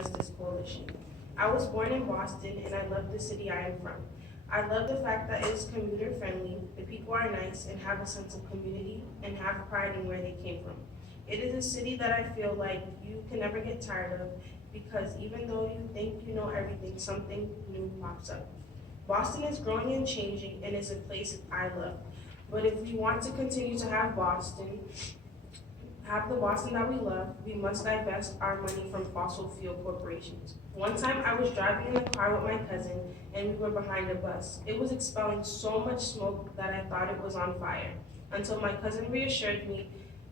Justice Coalition. I was born in Boston and I love the city I am from. I love the fact that it is commuter friendly, the people are nice and have a sense of community and have pride in where they came from. It is a city that I feel like you can never get tired of because even though you think you know everything, something new pops up. Boston is growing and changing and is a place I love. But if we want to continue to have the Boston that we love, we must divest our money from fossil fuel corporations. One time I was driving in a car with my cousin and we were behind a bus. It was expelling so much smoke that I thought it was on fire, until my cousin reassured me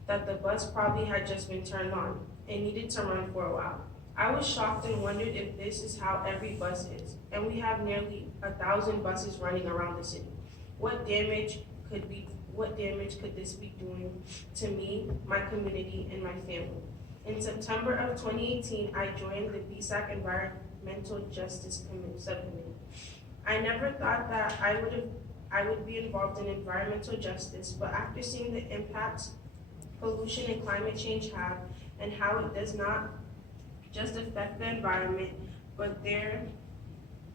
that the bus probably had just been turned on and needed to run for a while. I was shocked and wondered if this is how every bus is, and we have nearly 1,000 buses running around the city. What damage could this be doing to me, my community, and my family? In September of 2018, I joined the BSAC Environmental Justice Subcommittee. I never thought that I would be involved in environmental justice, but after seeing the impacts pollution and climate change have and how it does not just affect the environment, but there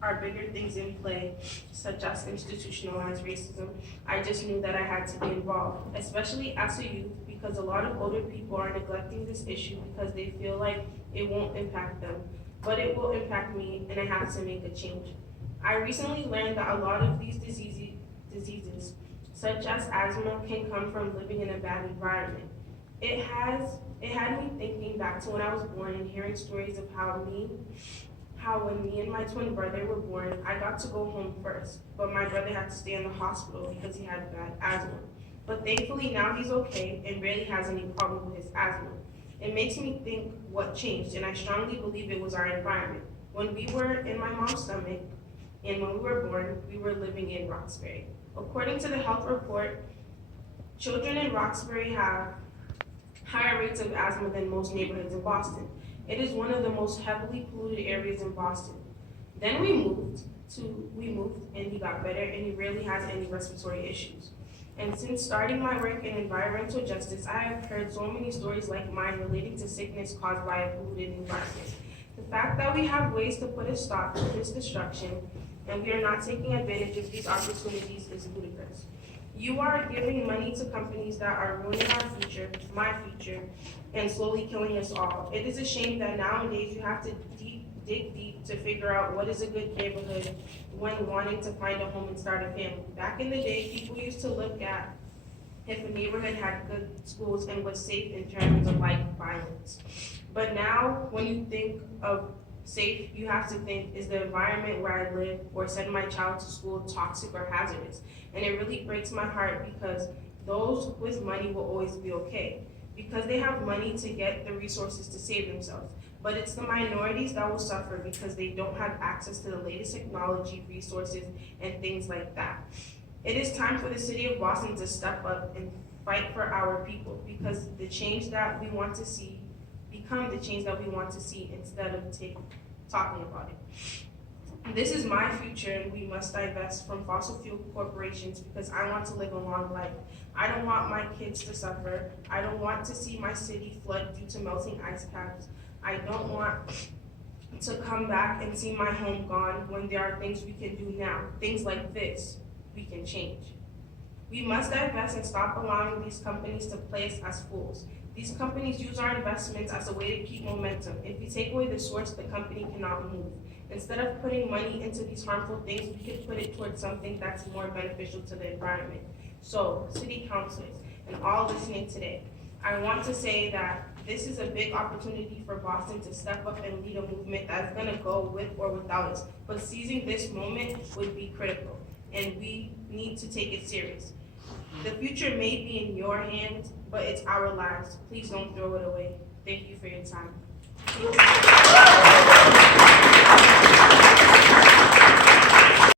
are bigger things in play, such as institutionalized racism, I just knew that I had to be involved, especially as a youth, because a lot of older people are neglecting this issue because they feel like it won't impact them, but it will impact me and I have to make a change. I recently learned that a lot of these diseases, such as asthma, can come from living in a bad environment. It had me thinking back to when I was born and hearing stories of how when me and my twin brother were born, I got to go home first, but my brother had to stay in the hospital because he had bad asthma. But thankfully now he's okay and barely has any problem with his asthma. It makes me think what changed, and I strongly believe it was our environment. When we were in my mom's stomach and when we were born, we were living in Roxbury. According to the health report, children in Roxbury have higher rates of asthma than most neighborhoods in Boston. It is one of the most heavily polluted areas in Boston. Then we moved and he got better and he rarely has any respiratory issues. And since starting my work in environmental justice, I have heard so many stories like mine relating to sickness caused by a polluted environment. The fact that we have ways to put a stop to this destruction and we are not taking advantage of these opportunities is ludicrous. You are giving money to companies that are ruining our future, my future, and slowly killing us all. It is a shame that nowadays you have to dig deep to figure out what is a good neighborhood when wanting to find a home and start a family. Back in the day, people used to look at if a neighborhood had good schools and was safe in terms of like violence. But now, when you think of safe, you have to think, is the environment where I live or send my child to school toxic or hazardous? And it really breaks my heart because those with money will always be okay because they have money to get the resources to save themselves. But it's the minorities that will suffer because they don't have access to the latest technology, resources, and things like that. It is time for the city of Boston to step up and fight for our people because the change that we want to see become the change that we want to see instead of talking about it. This is my future and we must divest from fossil fuel corporations because I want to live a long life. I don't want my kids to suffer. I don't want to see my city flood due to melting ice caps. I don't want to come back and see my home gone when there are things we can do now. Things like this, we can change. We must divest and stop allowing these companies to play us as fools. These companies use our investments as a way to keep momentum. If we take away the source, the company cannot move. Instead of putting money into these harmful things, we could put it towards something that's more beneficial to the environment. So, city councilors and all listening today, I want to say that this is a big opportunity for Boston to step up and lead a movement that's gonna go with or without us. But seizing this moment would be critical, and we need to take it serious. The future may be in your hands, but it's our lives. Please don't throw it away. Thank you for your time.